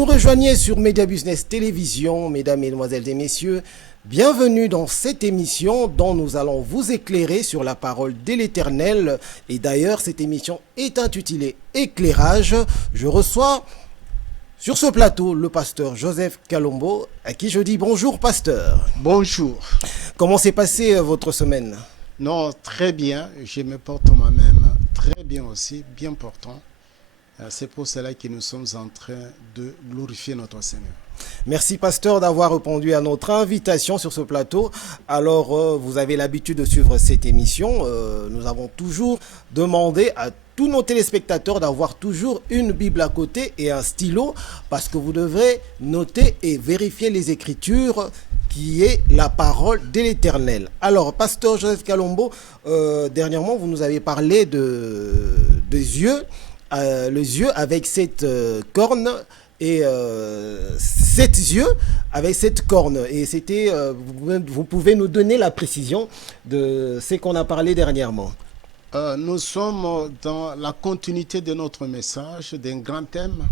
nous rejoignez sur Média Business Télévision, mesdames, mesdemoiselles et messieurs, bienvenue dans cette émission dont nous allons vous éclairer sur la parole de l'Éternel. Et d'ailleurs, cette émission est intitulée Éclairage. Je reçois sur ce plateau le pasteur Joseph Kalombo, à qui je dis bonjour pasteur. Bonjour. Comment s'est passée votre semaine? Non, très bien. Je me porte moi-même très bien aussi, bien portant. C'est pour cela que nous sommes en train de glorifier notre Seigneur. Merci pasteur d'avoir répondu à notre invitation sur ce plateau. Alors, vous avez l'habitude de suivre cette émission. Nous avons toujours demandé à tous nos téléspectateurs d'avoir toujours une Bible à côté et un stylo parce que vous devrez noter et vérifier les Écritures qui est la parole de l'Éternel. Alors, pasteur Joseph Kalombo, dernièrement, vous nous avez parlé des yeux, les yeux avec cette corne et 7 yeux avec cette corne. Et c'était, vous pouvez nous donner la précision de ce qu'on a parlé dernièrement. Nous sommes dans la continuité de notre message d'un grand thème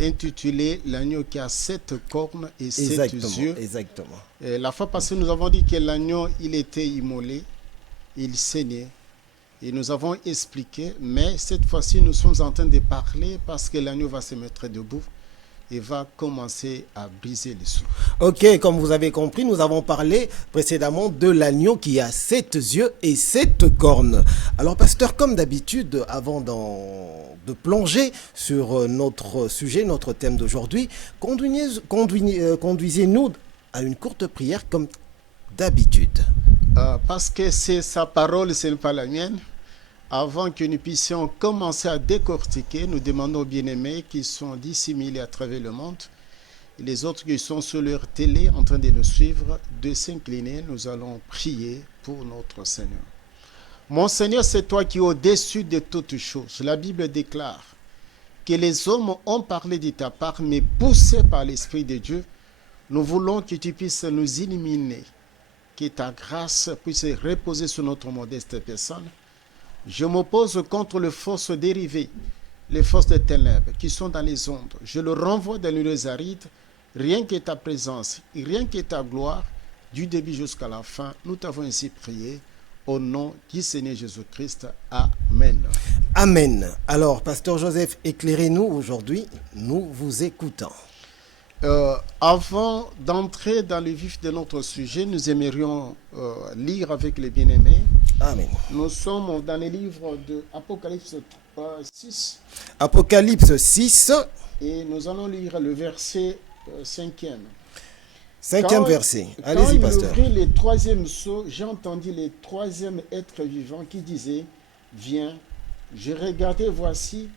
intitulé l'agneau qui a 7 cornes et 7 yeux. Exactement. Et la fois passée, nous avons dit que l'agneau, il était immolé, il saignait. Et nous avons expliqué, mais cette fois-ci, nous sommes en train de parler parce que l'agneau va se mettre debout et va commencer à briser les sceaux. Ok, comme vous avez compris, nous avons parlé précédemment de l'agneau qui a 7 yeux et 7 cornes. Alors, pasteur, comme d'habitude, avant de plonger sur notre sujet, notre thème d'aujourd'hui, conduisez-nous à une courte prière comme d'habitude. Parce que c'est sa parole, ce n'est pas la mienne. Avant que nous puissions commencer à décortiquer, nous demandons aux bien-aimés qui sont disséminés à travers le monde, et les autres qui sont sur leur télé en train de nous suivre, de s'incliner. Nous allons prier pour notre Seigneur. Mon Seigneur, c'est toi qui es au-dessus de toutes choses. La Bible déclare que les hommes ont parlé de ta part, mais poussés par l'Esprit de Dieu, nous voulons que tu puisses nous illuminer, que ta grâce puisse reposer sur notre modeste personne. Je m'oppose contre les forces dérivées, les forces des ténèbres qui sont dans les ondes. Je le renvoie dans les lieux arides, rien que ta présence, rien que ta gloire, du début jusqu'à la fin. Nous t'avons ainsi prié au nom du Seigneur Jésus-Christ. Amen. Amen. Alors, pasteur Joseph, éclairez-nous aujourd'hui, nous vous écoutons. Avant d'entrer dans le vif de notre sujet, nous aimerions lire avec les bien-aimés. Amen. Nous sommes dans le livre de Apocalypse 6. Apocalypse 6. Et nous allons lire le verset 5e. Cinquième verset. Allez-y, pasteur. Quand il ouvrit le troisième sceau, j'ai entendu le troisième être vivant qui disait, viens. J'ai regardé, voici,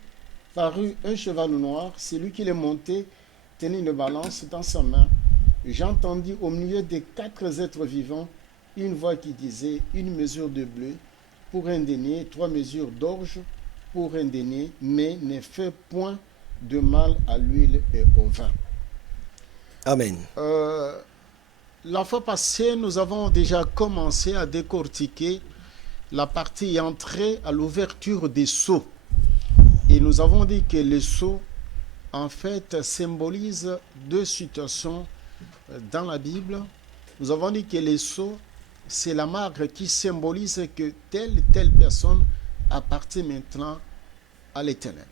parut un cheval noir, celui qui l'est monté tenait une balance dans sa main. J'entendis au milieu des 4 êtres vivants une voix qui disait, une mesure de bleu pour un denier, 3 mesures d'orge pour un denier, mais ne fais point de mal à l'huile et au vin. Amen. La fois passée, nous avons déjà commencé à décortiquer la partie entrée à l'ouverture des sceaux. Et nous avons dit que les sceaux, en fait, symbolisent 2 situations dans la Bible. Nous avons dit que les sceaux, c'est la marque qui symbolise que telle et telle personne appartient maintenant à l'Éternel.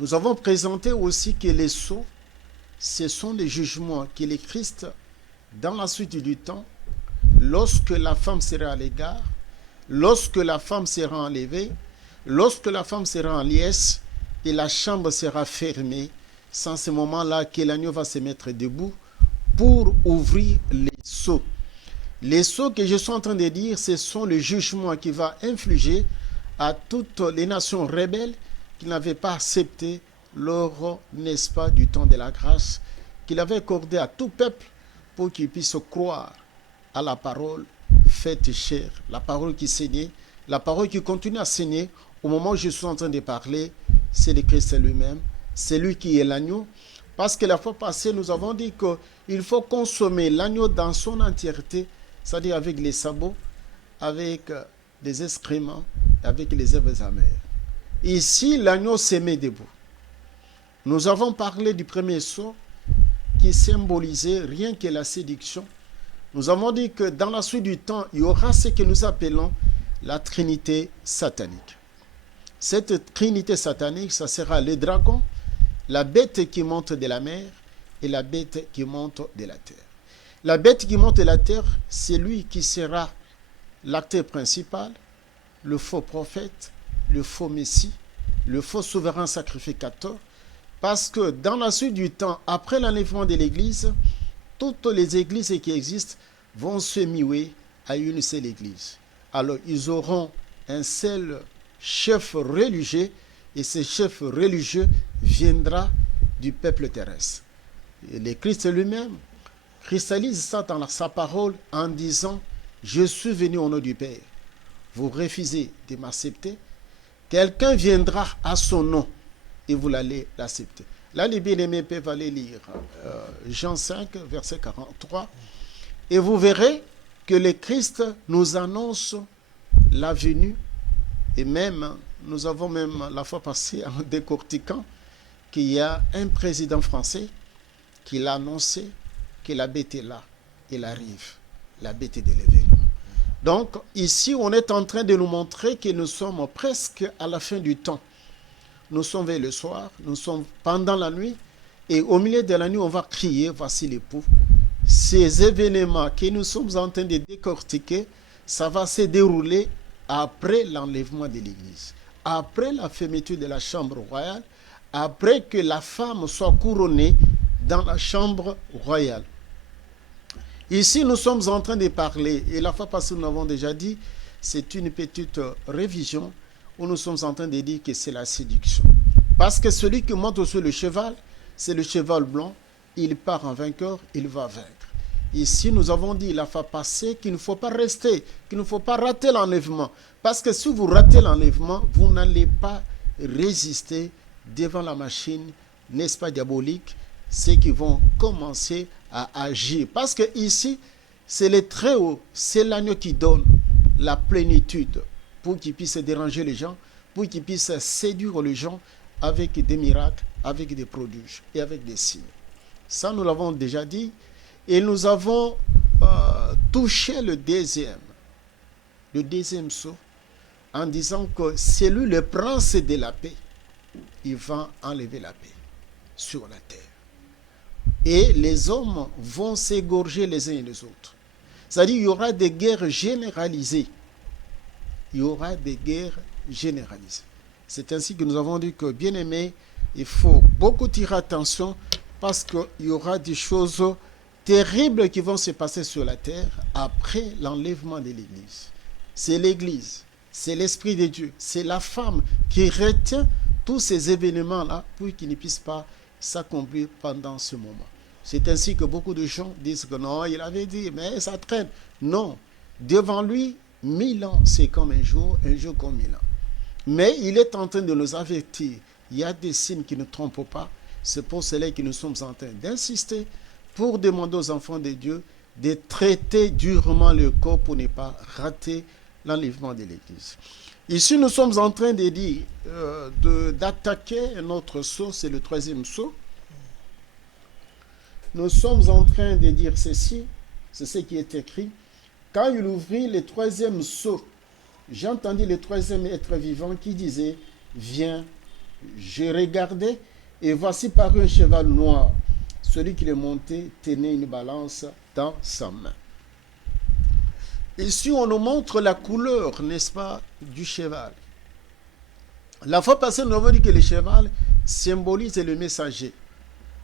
Nous avons présenté aussi que les sceaux, ce sont des jugements que le Christ, dans la suite du temps, lorsque la femme sera à l'égard, lorsque la femme sera enlevée, lorsque la femme sera en liesse et la chambre sera fermée, c'est en ce moment-là que l'agneau va se mettre debout pour ouvrir les sceaux. Les sceaux que je suis en train de dire, ce sont les jugements qui va infliger à toutes les nations rebelles qui n'avaient pas accepté leur, n'est-ce pas, du temps de la grâce qu'il avait accordé à tout peuple pour qu'ils puissent croire à la parole faite chair, la parole qui saignait, la parole qui continue à saigner. Au moment où je suis en train de parler, c'est le Christ lui-même, c'est lui qui est l'agneau. Parce que la fois passée, nous avons dit qu'il faut consommer l'agneau dans son entièreté, c'est-à-dire avec les sabots, avec des excréments, avec les herbes amères. Ici, l'agneau se met debout. Nous avons parlé du premier sceau qui symbolisait rien que la séduction. Nous avons dit que dans la suite du temps, il y aura ce que nous appelons la trinité satanique. Cette trinité satanique, ça sera le dragon, la bête qui monte de la mer et la bête qui monte de la terre. La bête qui monte de la terre, c'est lui qui sera l'acteur principal, le faux prophète, le faux messie, le faux souverain sacrificateur, parce que dans la suite du temps, après l'enlèvement de l'Église, toutes les églises qui existent vont se muer à une seule église. Alors, ils auront un seul chef religieux, et ce chef religieux viendra du peuple terrestre. Et le Christ lui-même cristallise ça dans sa parole en disant « Je suis venu au nom du Père. Vous refusez de m'accepter. Quelqu'un viendra à son nom et vous allez l'accepter. » Là, les bien-aimés peuvent aller lire Jean 5, verset 43. Et vous verrez que le Christ nous annonce la venue. Et même, nous avons même la fois passée en décortiquant qu'il y a un président français qui l'a annoncé que la bête est là. Elle arrive. La bête est de l'événement. Donc, ici, on est en train de nous montrer que nous sommes presque à la fin du temps. Nous sommes vers le soir, nous sommes pendant la nuit, et au milieu de la nuit, on va crier, voici l'époux. Ces événements que nous sommes en train de décortiquer, ça va se dérouler après l'enlèvement de l'Église, après la fermeture de la chambre royale, après que la femme soit couronnée dans la chambre royale. Ici, nous sommes en train de parler, et la fois passée, nous l'avons déjà dit, c'est une petite révision où nous sommes en train de dire que c'est la séduction. Parce que celui qui monte sur le cheval, c'est le cheval blanc, il part en vainqueur, il va vaincre. Ici, nous avons dit la fois passée qu'il ne faut pas rester, qu'il ne faut pas rater l'enlèvement. Parce que si vous ratez l'enlèvement, vous n'allez pas résister devant la machine, n'est-ce pas, diabolique, ceux qui vont commencer à agir. Parce que ici, c'est le Très-Haut, c'est l'agneau qui donne la plénitude pour qu'il puisse déranger les gens, pour qu'il puisse séduire les gens avec des miracles, avec des prodiges et avec des signes. Ça, nous l'avons déjà dit. Et nous avons touché le deuxième sceau en disant que c'est lui le prince de la paix. Il va enlever la paix sur la terre. Et les hommes vont s'égorger les uns et les autres. C'est-à-dire qu'il y aura des guerres généralisées. Il y aura des guerres généralisées. C'est ainsi que nous avons dit que, bien aimé, il faut beaucoup tirer attention parce qu'il y aura des choses terribles qui vont se passer sur la terre après l'enlèvement de l'Église. C'est l'Église, c'est l'Esprit de Dieu, c'est la femme qui retient tous ces événements-là pour qu'ils ne puissent pas s'accomplir pendant ce moment. C'est ainsi que beaucoup de gens disent que non, il avait dit, mais ça traîne. Non, devant lui, 1000 ans, c'est comme un jour comme 1000 ans. Mais il est en train de nous avertir. Il y a des signes qui ne trompent pas. C'est pour cela que nous sommes en train d'insister pour demander aux enfants de Dieu de traiter durement le corps pour ne pas rater l'enlèvement de l'Église. Ici, nous sommes en train de dire, d'attaquer notre sceau, c'est le troisième sceau. Nous sommes en train de dire ceci, c'est ce qui est écrit. Quand il ouvrit le troisième sceau, j'ai entendu le troisième être vivant qui disait, viens, je regardais, et voici parut un cheval noir. Celui qui le montait tenait une balance dans sa main. Ici, on nous montre la couleur, n'est-ce pas, du cheval. La fois passée, nous avons dit que le cheval symbolise le messager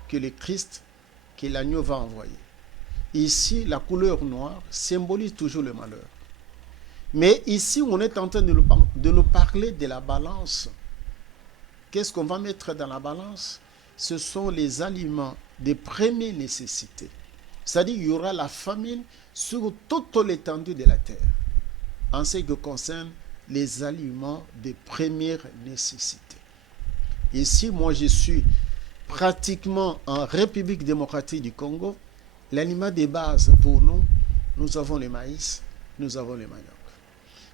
que le Christ, que l'agneau va envoyer. Ici, la couleur noire symbolise toujours le malheur. Mais ici, on est en train de nous parler de la balance. Qu'est-ce qu'on va mettre dans la balance? Ce sont les aliments de première nécessité. C'est-à-dire qu'il y aura la famine sur toute l'étendue de la terre en ce qui concerne les aliments de première nécessité. Ici, moi, je suis pratiquement en République démocratique du Congo. L'aliment de base pour nous, nous avons le maïs, nous avons le manioc.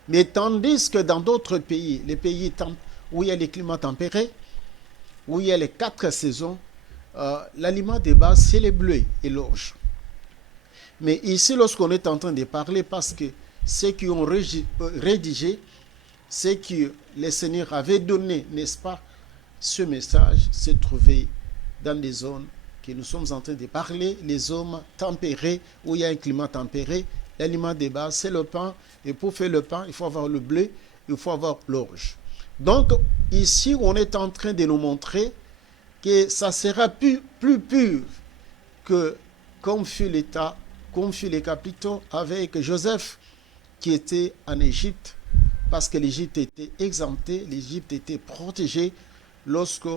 Mais tandis que dans d'autres pays, les pays où il y a les climats tempérés, où il y a les 4 saisons, l'aliment de base, c'est les blés et l'orge. Mais ici, lorsqu'on est en train de parler, parce que ceux qui ont rédigé, ceux que les seigneurs avaient donné, n'est-ce pas, ce message s'est trouvé dans des zones que nous sommes en train de parler, les zones tempérées, où il y a un climat tempéré. L'aliment de base, c'est le pain. Et pour faire le pain, il faut avoir le blé, il faut avoir l'orge. Donc, ici, on est en train de nous montrer que ça sera plus pur que comme fut l'État, comme fut les capitaux avec Joseph qui était en Égypte, parce que l'Égypte était exemptée, l'Égypte était protégée lorsque,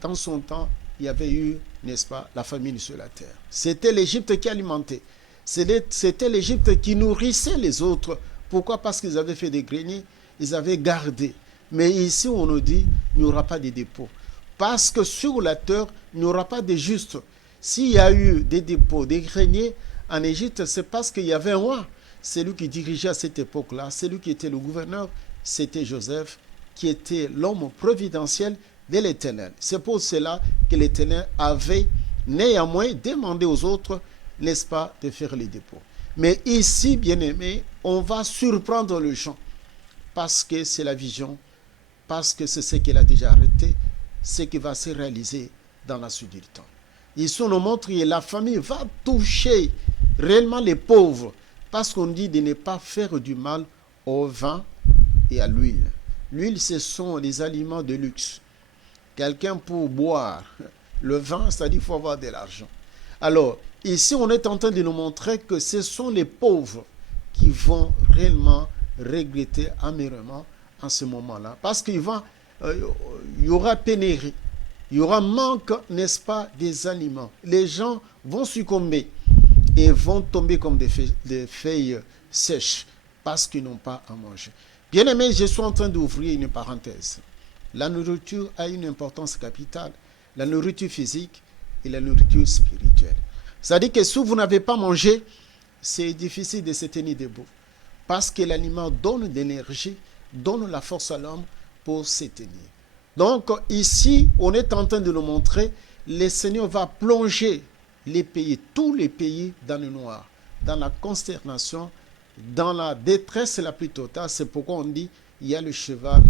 dans son temps, il y avait eu, n'est-ce pas, la famine sur la terre. C'était l'Égypte qui alimentait. C'était l'Égypte qui nourrissait les autres. Pourquoi? Parce qu'ils avaient fait des greniers, ils avaient gardé. Mais ici, on nous dit, il n'y aura pas de dépôts. Parce que sur la terre, il n'y aura pas de juste. S'il y a eu des dépôts, des greniers en Égypte, c'est parce qu'il y avait un roi. C'est lui qui dirigeait à cette époque-là. C'est lui qui était le gouverneur. C'était Joseph, qui était l'homme providentiel de l'Éternel. C'est pour cela que l'Éternel avait néanmoins demandé aux autres, n'est-ce pas, de faire les dépôts. Mais ici, bien-aimé, on va surprendre le champ. Parce que c'est la vision, parce que c'est ce qu'il a déjà arrêté, ce qui va se réaliser dans la suite du temps. Ici, on nous montre que la famille va toucher réellement les pauvres, parce qu'on dit de ne pas faire du mal au vin et à l'huile. L'huile, ce sont les aliments de luxe. Quelqu'un pour boire le vin, c'est-à-dire qu'il faut avoir de l'argent. Alors, ici, on est en train de nous montrer que ce sont les pauvres qui vont réellement regretter amèrement en ce moment-là. Parce qu'il y aura pénurie, il y aura manque, n'est-ce pas, des aliments. Les gens vont succomber et vont tomber comme des feuilles sèches parce qu'ils n'ont pas à manger. Bien aimé, je suis en train d'ouvrir une parenthèse. La nourriture a une importance capitale. La nourriture physique et la nourriture spirituelle. C'est-à-dire que si vous n'avez pas mangé, c'est difficile de se tenir debout. Parce que l'aliment donne de l'énergie, donne la force à l'homme pour se tenir. Donc ici, on est en train de nous montrer, le Seigneur va plonger les pays, tous les pays dans le noir, dans la consternation, dans la détresse la plus totale. C'est pourquoi on dit, il y a le cheval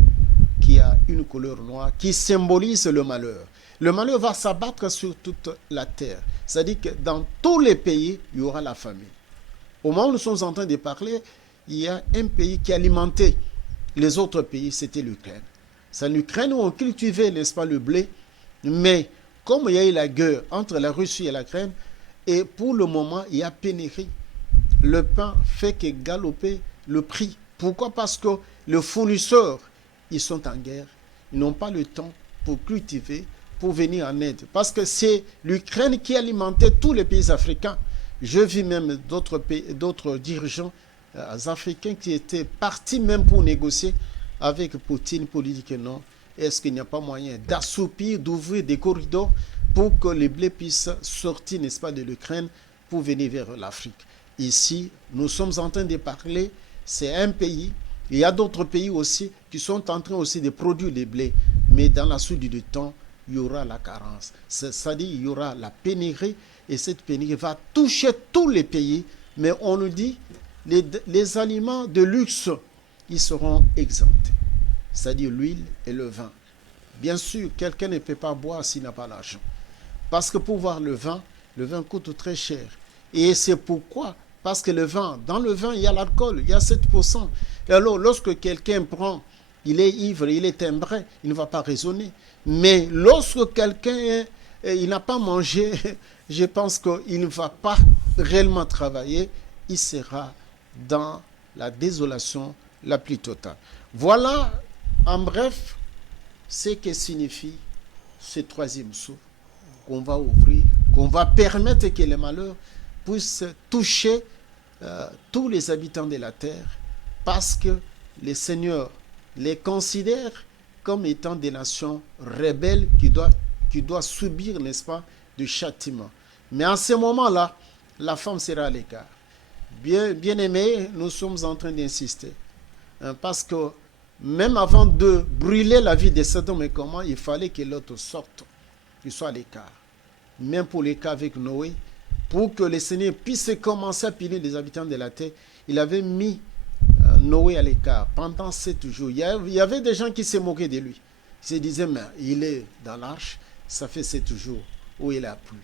qui a une couleur noire, qui symbolise le malheur. Le malheur va s'abattre sur toute la terre. C'est-à-dire que dans tous les pays, il y aura la famine. Au moment où nous sommes en train de parler, il y a un pays qui alimentait les autres pays, c'était l'Ukraine. C'est en Ukraine où on cultivait, n'est-ce pas, le blé. Mais comme il y a eu la guerre entre la Russie et l'Ukraine, et pour le moment, il y a pénurie. Le pain fait que galoper le prix. Pourquoi? Parce que les fournisseurs, ils sont en guerre. Ils n'ont pas le temps pour cultiver, pour venir en aide. Parce que c'est l'Ukraine qui alimentait tous les pays africains. Je vis même d'autres dirigeants africains qui étaient partis même pour négocier avec Poutine pour lui dire que non. Est-ce qu'il n'y a pas moyen d'assoupir, d'ouvrir des corridors pour que les blés puissent sortir, n'est-ce pas, de l'Ukraine pour venir vers l'Afrique. Ici, nous sommes en train de parler, c'est un pays. Il y a d'autres pays aussi qui sont en train aussi de produire des blés. Mais dans la suite du temps, il y aura la carence. C'est-à-dire il y aura la pénurie et cette pénurie va toucher tous les pays. Mais on nous dit, les aliments de luxe, ils seront exemptés. C'est-à-dire l'huile et le vin. Bien sûr, quelqu'un ne peut pas boire s'il n'a pas l'argent. Parce que pour boire le vin coûte très cher. Et c'est pourquoi, parce que dans le vin, il y a l'alcool, il y a 7%. Et alors, lorsque quelqu'un prend, il est ivre, il est timbré, il ne va pas raisonner. Mais lorsque quelqu'un il n'a pas mangé, je pense qu'il ne va pas réellement travailler, il sera dans la désolation la plus totale. Voilà, en bref, ce que signifie ce troisième sceau qu'on va ouvrir, qu'on va permettre que les malheurs puissent toucher tous les habitants de la terre, parce que le Seigneur les considère comme étant des nations rebelles qui doivent subir, n'est-ce pas, du châtiment. Mais en ce moment-là, la femme sera à l'écart. Bien aimé, nous sommes en train d'insister, parce que même avant de brûler la vie de Sodome et Gomorrhe, il fallait que l'autre sorte, qu'il soit à l'écart. Même pour les cas avec Noé, pour que le Seigneur puisse commencer à punir les habitants de la terre, il avait mis Noé à l'écart pendant 7 jours. Il y avait des gens qui se moquaient de lui. Ils se disaient, mais il est dans l'arche, ça fait 7 jours où il a plu.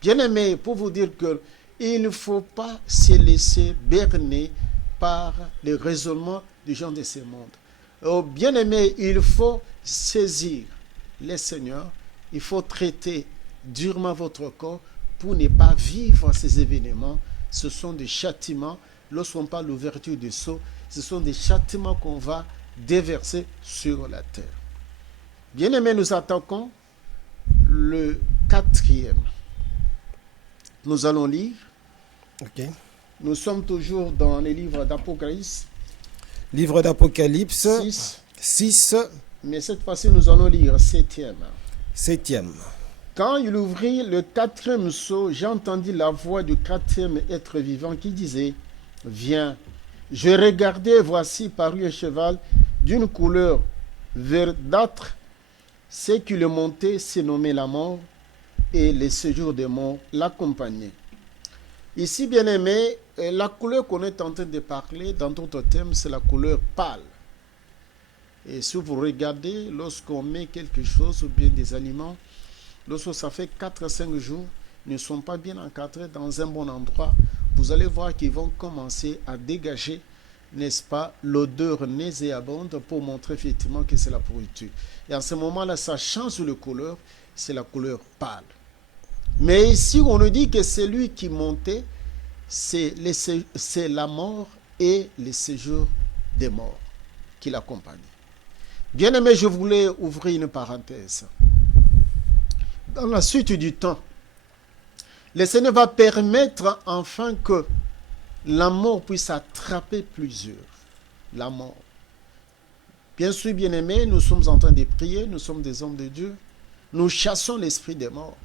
Bien aimé, pour vous dire que il ne faut pas se laisser berner par les raisonnements des gens de ce monde. Oh, bien aimé, il faut saisir les seigneurs, il faut traiter durement votre corps pour ne pas vivre ces événements. Ce sont des châtiments. Lorsqu'on parle d'ouverture des sceaux, ce sont des châtiments qu'on va déverser sur la terre. Bien aimé, nous attaquons le 4e. Nous allons lire. Ok. Nous sommes toujours dans les livres d'Apocalypse. Livre d'Apocalypse 6. Mais cette fois-ci, nous allons lire 7e. 7e. Quand il ouvrit le 4e sceau, j'entendis la voix du 4e être vivant qui disait, « Viens. » Je regardai, voici parut un cheval d'une couleur verdâtre. Ce qui le montait s'est nommé la mort, et les séjours des morts l'accompagnaient. Ici, bien aimé, la couleur qu'on est en train de parler dans d'autres thèmes, c'est la couleur pâle. Et si vous regardez, lorsqu'on met quelque chose ou bien des aliments, lorsque ça fait 4-5 jours, ils ne sont pas bien encadrés dans un bon endroit, vous allez voir qu'ils vont commencer à dégager, n'est-ce pas, l'odeur nauséabonde pour montrer effectivement que c'est la pourriture. Et en ce moment-là, ça change de couleur, c'est la couleur pâle. Mais ici, on nous dit que celui qui montait, c'est la mort et le séjour des morts qui l'accompagnent. Bien aimé, je voulais ouvrir une parenthèse. Dans la suite du temps, le Seigneur va permettre enfin que la mort puisse attraper plusieurs. La mort. Bien sûr, bien aimé, nous sommes en train de prier, nous sommes des hommes de Dieu. Nous chassons l'esprit des morts.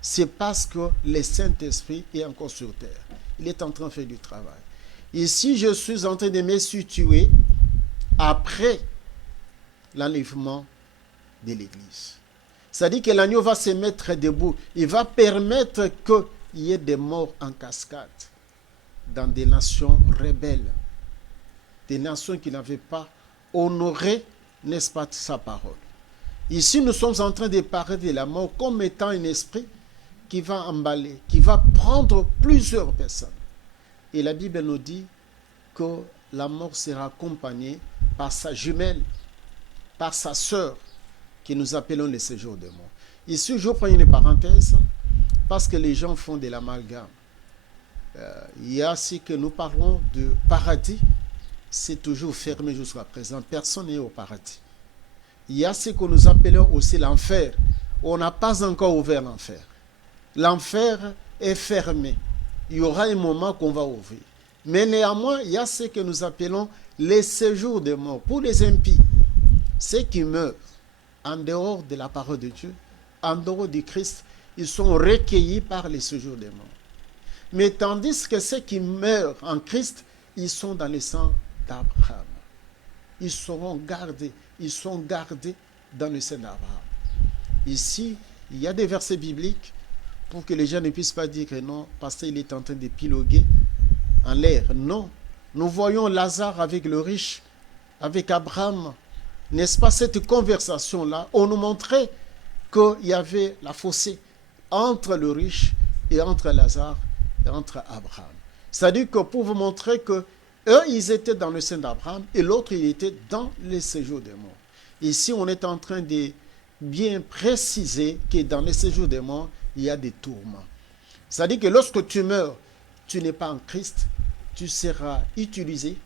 C'est parce que le Saint-Esprit est encore sur terre. Il est en train de faire du travail. Ici, je suis en train de me situer après l'enlèvement de l'Église. C'est-à-dire que l'agneau va se mettre debout. Il va permettre qu'il y ait des morts en cascade dans des nations rebelles. Des nations qui n'avaient pas honoré, n'est-ce pas, sa parole. Ici, nous sommes en train de parler de la mort comme étant un esprit qui va emballer, qui va prendre plusieurs personnes. Et la Bible nous dit que la mort sera accompagnée par sa jumelle, par sa sœur, que nous appelons le séjour de mort. Ici, je prends une parenthèse, parce que les gens font de l'amalgame. Il y a ce que nous parlons de paradis, c'est toujours fermé jusqu'à présent. Personne n'est au paradis. Il y a ce que nous appelons aussi l'enfer. On n'a pas encore ouvert l'enfer. L'enfer est fermé. Il y aura un moment qu'on va ouvrir. Mais néanmoins, il y a ce que nous appelons les séjours des morts. Pour les impies, ceux qui meurent en dehors de la parole de Dieu, en dehors du Christ, ils sont recueillis par les séjours des morts. Mais tandis que ceux qui meurent en Christ, ils sont dans le sang d'Abraham. Ils seront gardés. Ils sont gardés dans le sang d'Abraham. Ici, il y a des versets bibliques pour que les gens ne puissent pas dire que non, parce qu'il est en train de piloguer en l'air. Non. Nous voyons Lazare avec le riche, avec Abraham. N'est-ce pas, cette conversation-là, on nous montrait qu'il y avait la fossé entre le riche et entre Lazare et entre Abraham. C'est-à-dire que pour vous montrer que eux, ils étaient dans le sein d'Abraham et l'autre, il était dans les séjours des morts. Ici, on est en train de bien préciser que dans les séjours des morts, il y a des tourments. C'est-à-dire que lorsque tu meurs, tu n'es pas en Christ, tu seras utilisé,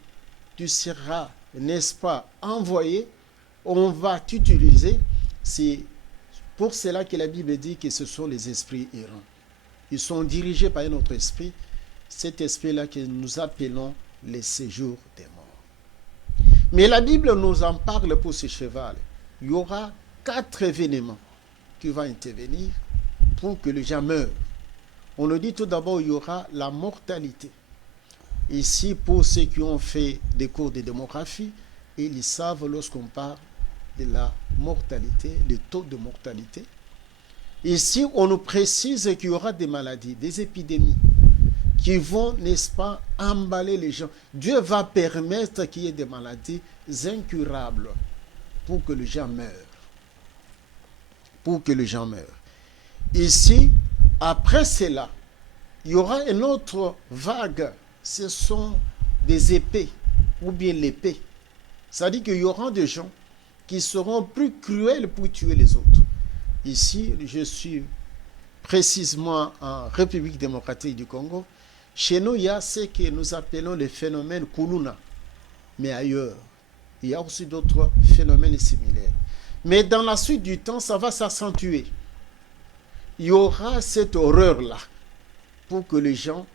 tu seras, n'est-ce pas, envoyé, on va t'utiliser. C'est pour cela que la Bible dit que ce sont les esprits errants. Ils sont dirigés par un autre esprit, cet esprit-là que nous appelons les séjours des morts. Mais la Bible nous en parle pour ce cheval. Il y aura 4 événements qui vont intervenir pour que les gens meurent. On nous dit tout d'abord, il y aura la mortalité. Ici, pour ceux qui ont fait des cours de démographie, Et ils savent lorsqu'on parle de la mortalité, le taux de mortalité. Ici, on nous précise qu'il y aura des maladies, des épidémies qui vont, n'est-ce pas, emballer les gens. Dieu va permettre qu'il y ait des maladies incurables pour que les gens meurent. Pour que les gens meurent. Ici, après cela, il y aura une autre vague. Ce sont des épées, ou bien l'épée. C'est-à-dire qu'il y aura des gens qui seront plus cruels pour tuer les autres. Ici, je suis précisément en République démocratique du Congo. Chez nous, il y a ce que nous appelons le phénomène Kuluna. Mais ailleurs, il y a aussi d'autres phénomènes similaires. Mais dans la suite du temps, ça va s'accentuer. Il y aura cette horreur-là pour que les gens,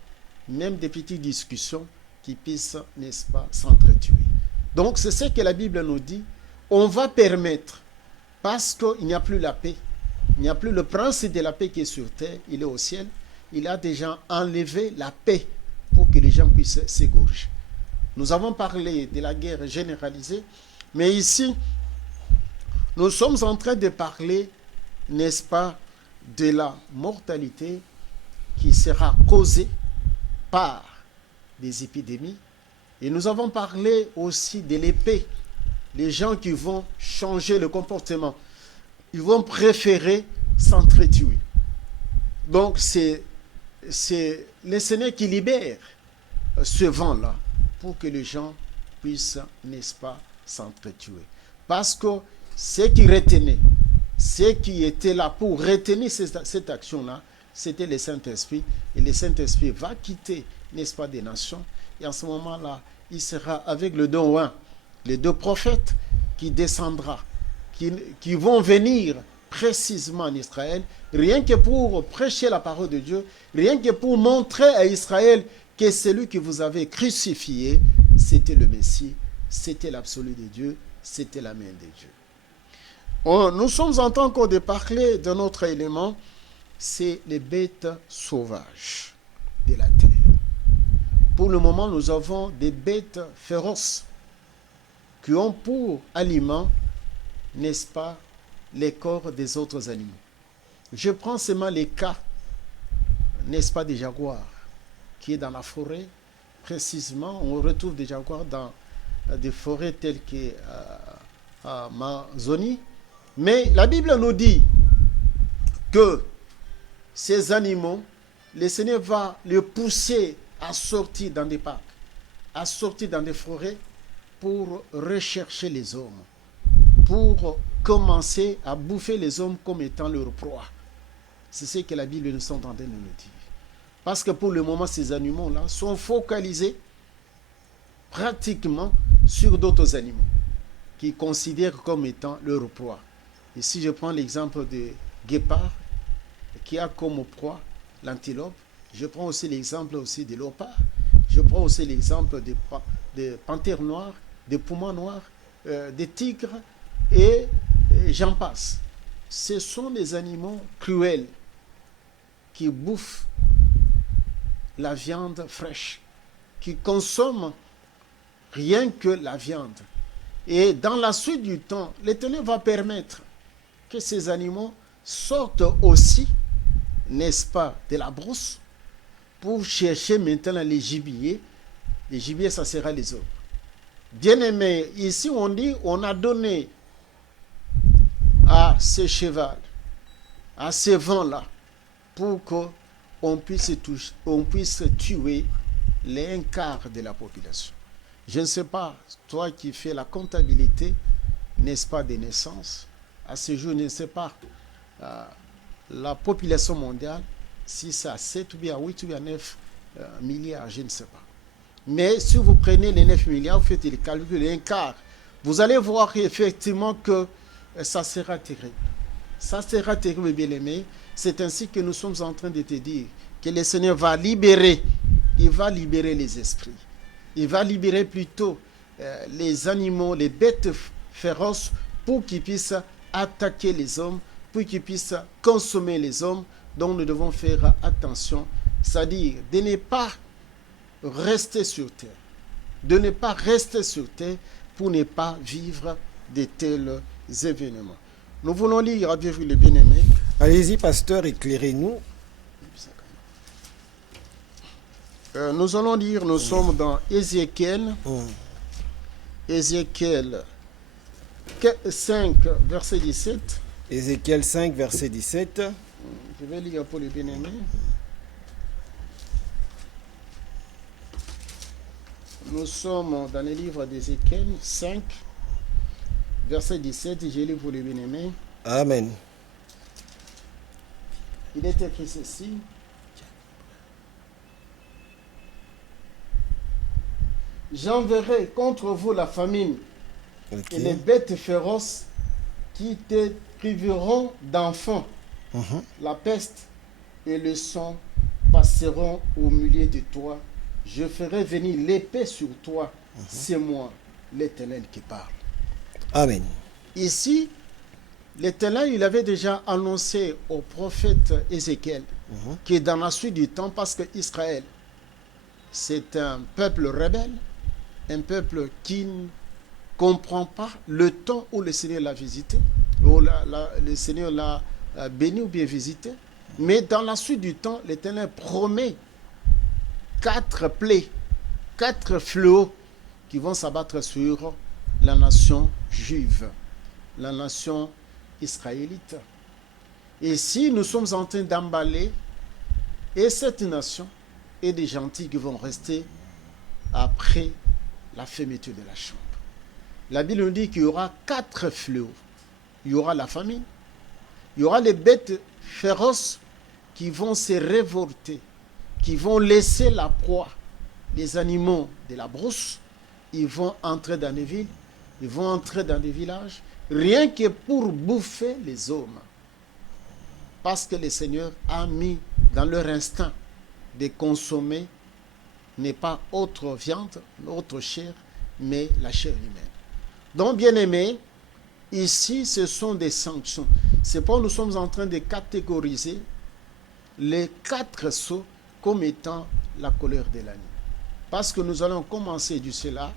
même des petites discussions, qui puissent, n'est-ce pas, s'entretuer. Donc, c'est ce que la Bible nous dit. On va permettre, parce qu'il n'y a plus la paix, il n'y a plus le prince de la paix qui est sur terre, il est au ciel, il a déjà enlevé la paix pour que les gens puissent s'égorger. Nous avons parlé de la guerre généralisée, mais ici, nous sommes en train de parler, n'est-ce pas, de la mortalité qui sera causée par des épidémies. Et nous avons parlé aussi de l'épée. Les gens qui vont changer le comportement, ils vont préférer s'entretuer. Donc c'est le Seigneur qui libère ce vent-là pour que les gens puissent, n'est-ce pas, s'entretuer. Parce que ce qui retenait, ce qui était là pour retenir cette action-là, c'était le Saint-Esprit. Et le Saint-Esprit va quitter, n'est-ce pas, des nations. Et en ce moment-là, il sera avec le don oint, les deux prophètes qui descendra, qui vont venir précisément en Israël, rien que pour prêcher la parole de Dieu, rien que pour montrer à Israël que celui que vous avez crucifié, c'était le Messie, c'était l'absolu de Dieu, c'était la main de Dieu. Nous sommes en train de parler d'un autre élément, c'est les bêtes sauvages de la terre. Pour le moment, nous avons des bêtes féroces qui ont pour aliment, n'est-ce pas, les corps des autres animaux. Je prends seulement les cas, n'est-ce pas, des jaguars, qui est dans la forêt. Précisément, on retrouve des jaguars dans des forêts telles qu'Amazonie. Mais la Bible nous dit que ces animaux, le Seigneur va les pousser à sortir dans des parcs, à sortir dans des forêts pour rechercher les hommes, pour commencer à bouffer les hommes comme étant leur proie. C'est ce que la Bible nous est en train de nous dire. Parce que pour le moment, ces animaux-là sont focalisés pratiquement sur d'autres animaux qu'ils considèrent comme étant leur proie. Et si je prends l'exemple de guépard, qui a comme proie l'antilope, je prends aussi l'exemple aussi de léopard, je prends aussi l'exemple de panthères noires, de pumas noirs, des tigres, et j'en passe. Ce sont des animaux cruels qui bouffent la viande fraîche, qui consomment rien que la viande. Et dans la suite du temps, l'Éternel va permettre que ces animaux sortent aussi, n'est-ce pas, de la brousse pour chercher maintenant les gibiers. Les gibiers, ça sera les hommes. Bien-aimés, ici on dit, on a donné à ce cheval, à ce vent-là, pour qu'on puisse tuer les 1/4 de la population. Je ne sais pas, toi qui fais la comptabilité, n'est-ce pas, des naissances, à ce jour, je ne sais pas, la population mondiale, si c'est à 7 ou bien à 8 ou bien à 9 milliards, je ne sais pas. Mais si vous prenez les 9 milliards, vous faites le calcul, les 1/4, vous allez voir effectivement que ça sera terrible. Ça sera terrible, bien-aimé. C'est ainsi que nous sommes en train de te dire que le Seigneur va libérer, il va libérer les esprits. Il va libérer plutôt les animaux, les bêtes féroces pour qu'ils puissent attaquer les hommes, pour qu'ils puissent consommer les hommes. Donc nous devons faire attention, c'est-à-dire de ne pas rester sur terre. De ne pas rester sur terre pour ne pas vivre de tels événements. Nous voulons lire, avez-vous les bien-aimés? Allez-y, pasteur, éclairez-nous. Nous allons lire, nous sommes dans Ézéchiel. Ézéchiel 5, verset 17. Ézéchiel 5, verset 17. Je vais lire pour les bien-aimés. Nous sommes dans le livre d'Ézéchiel 5, verset 17. Je lis pour les bien-aimés. Amen. Il est écrit ceci. J'enverrai contre vous la famine et les bêtes féroces qui te priveront d'enfants. La peste et le sang passeront au milieu de toi. Je ferai venir l'épée sur toi. C'est moi, l'Éternel, qui parle. Amen. Ici, l'Éternel, il avait déjà annoncé au prophète Ézéchiel que dans la suite du temps, parce que Israël, c'est un peuple rebelle, un peuple qui ne comprend pas le temps où le Seigneur l'a visité, où le Seigneur l'a béni ou bien visité. Mais dans la suite du temps, l'Éternel promet 4 plaies, 4 fléaux qui vont s'abattre sur la nation juive, la nation israélite. Et si nous sommes en train d'emballer, et cette nation et des gentils qui vont rester après la fermeture de la chambre. La Bible nous dit qu'il y aura 4 fléaux. Il y aura la famine, il y aura les bêtes féroces qui vont se révolter, qui vont laisser la proie, les animaux de la brousse. Ils vont entrer dans les villes, ils vont entrer dans les villages, rien que pour bouffer les hommes. Parce que le Seigneur a mis dans leur instinct de consommer n'est pas autre viande, autre chair, mais la chair humaine. Donc, bien aimés, ici, ce sont des sanctions. C'est pourquoi nous sommes en train de catégoriser les 4 sceaux comme étant la colère de l'agneau. Parce que nous allons commencer du cela,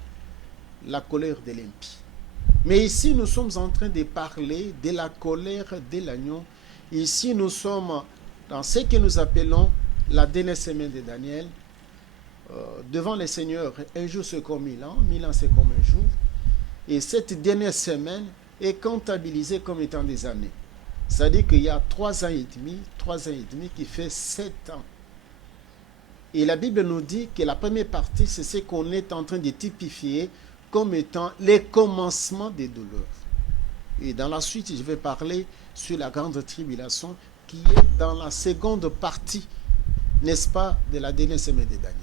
la colère de l'impie. Mais ici, nous sommes en train de parler de la colère de l'agneau. Ici, nous sommes dans ce que nous appelons la dernière semaine de Daniel. Devant le Seigneur, un jour c'est comme 1000 ans, 1000 ans c'est comme un jour. Et cette dernière semaine est comptabilisée comme étant des années. C'est-à-dire qu'il y a 3 ans et demi qui fait 7 ans. Et la Bible nous dit que la première partie, c'est ce qu'on est en train de typifier comme étant les commencements des douleurs. Et dans la suite, je vais parler sur la grande tribulation qui est dans la seconde partie, n'est-ce pas, de la dernière semaine de Daniel.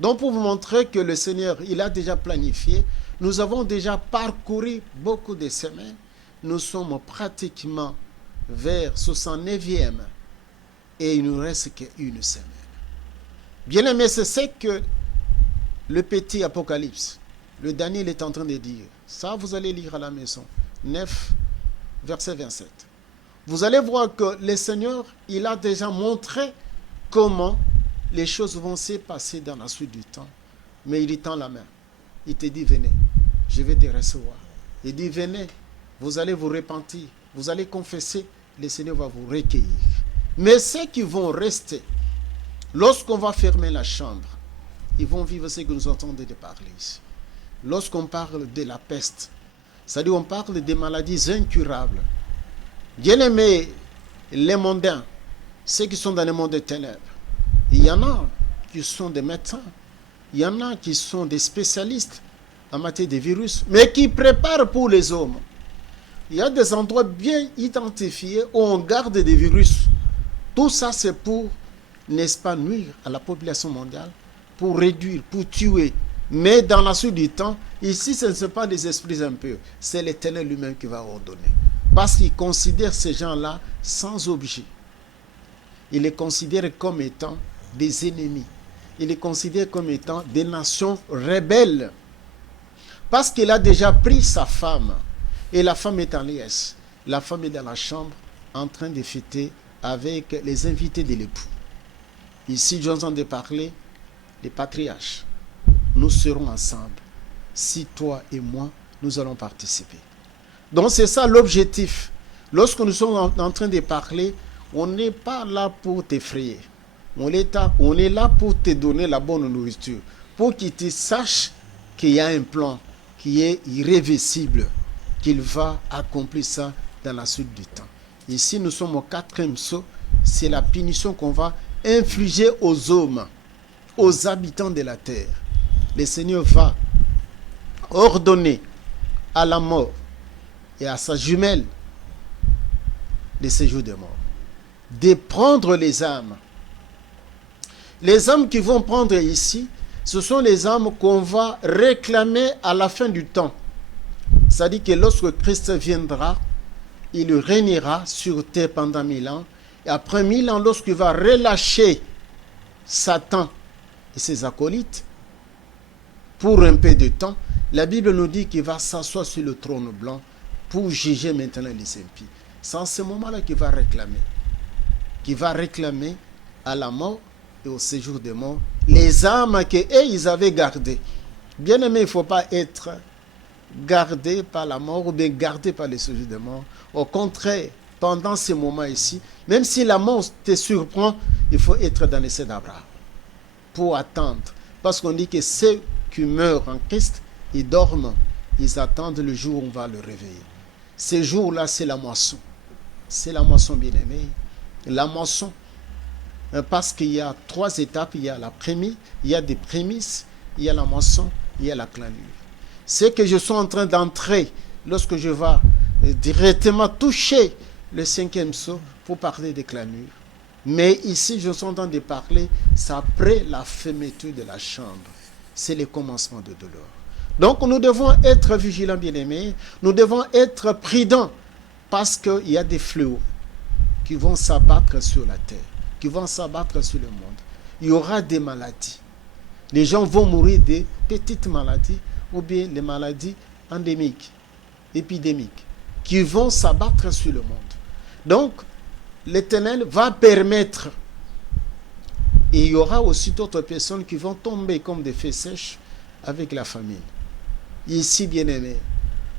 Donc pour vous montrer que le Seigneur, il a déjà planifié, nous avons déjà parcouru beaucoup de semaines, nous sommes pratiquement vers 69e et il ne nous reste qu'une semaine. Bien aimé, c'est ce que le petit Apocalypse, le Daniel est en train de dire. Ça, vous allez lire à la maison. 9, verset 27. Vous allez voir que le Seigneur, il a déjà montré comment les choses vont se passer dans la suite du temps. Mais il tend la main. Il te dit, venez, je vais te recevoir. Il dit, venez, vous allez vous repentir, vous allez confesser, le Seigneur va vous recueillir. Mais ceux qui vont rester, lorsqu'on va fermer la chambre, ils vont vivre ce que nous entendons de parler ici. Lorsqu'on parle de la peste, c'est-à-dire on parle des maladies incurables. Bien aimés, les mondains, ceux qui sont dans le monde des ténèbres, il y en a qui sont des médecins, il y en a qui sont des spécialistes en matière de virus, mais qui préparent pour les hommes. Il y a des endroits bien identifiés où on garde des virus. Tout ça, c'est pour, n'est-ce pas, nuire à la population mondiale, pour réduire, pour tuer. Mais dans la suite du temps, ici, ce ne sont pas des esprits impurs, c'est l'Éternel lui-même qui va ordonner. Parce qu'il considère ces gens-là sans objet. Il les considère comme étant des ennemis. Il les considère comme étant des nations rebelles. Parce qu'il a déjà pris sa femme. Et la femme est en liesse. La femme est dans la chambre en train de fêter avec les invités de l'époux. Ici, j'entends de parler des patriarches. Nous serons ensemble. si toi et moi, nous allons participer. Donc c'est ça l'objectif. Lorsque nous sommes en train de parler, on n'est pas là pour t'effrayer. On est là pour te donner la bonne nourriture, pour que tu saches qu'il y a un plan qui est irréversible, qu'il va accomplir ça dans la suite du temps. Ici, nous sommes au 4e sceau. C'est la punition qu'on va infliger aux hommes, aux habitants de la terre. Le Seigneur va ordonner à la mort et à sa jumelle le séjour des morts, de prendre les âmes. Les âmes qui vont prendre ici, ce sont les âmes qu'on va réclamer à la fin du temps. C'est-à-dire que lorsque Christ viendra, il régnera sur terre pendant 1000 ans. Et après 1000 ans, lorsqu'il va relâcher Satan et ses acolytes, pour un peu de temps, la Bible nous dit qu'il va s'asseoir sur le trône blanc pour juger maintenant les impies. C'est en ce moment-là qu'il va réclamer à la mort et au séjour des morts les âmes qu'ils avaient gardées. Bien aimé, il ne faut pas être gardé par la mort ou bien gardé par le séjour des morts. Au contraire, pendant ces moments ici, même si la mort te surprend, il faut être dans l'essai d'Abraham pour attendre. Parce qu'on dit que ceux qui meurent en Christ, ils dorment, ils attendent le jour où on va le réveiller. Ce jour-là, c'est la moisson. C'est la moisson, bien-aimée. La moisson, parce qu'il y a 3 étapes. Il y a la prémisse, il y a des prémices, il y a la moisson, il y a la clanure. C'est que je suis en train d'entrer lorsque je vais directement toucher le 5e sceau pour parler des clanures. Mais ici, je suis en train de parler, c'est après la fermeture de la chambre. C'est le commencement de douleur. Donc, nous devons être vigilants, bien-aimés. Nous devons être prudents parce qu'il y a des fléaux qui vont s'abattre sur la terre, qui vont s'abattre sur le monde. Il y aura des maladies. Les gens vont mourir de petites maladies ou bien les maladies endémiques, épidémiques, qui vont s'abattre sur le monde. Donc, l'Éternel va permettre, et il y aura aussi d'autres personnes qui vont tomber comme des feuilles sèches avec la famine. Ici, bien-aimés,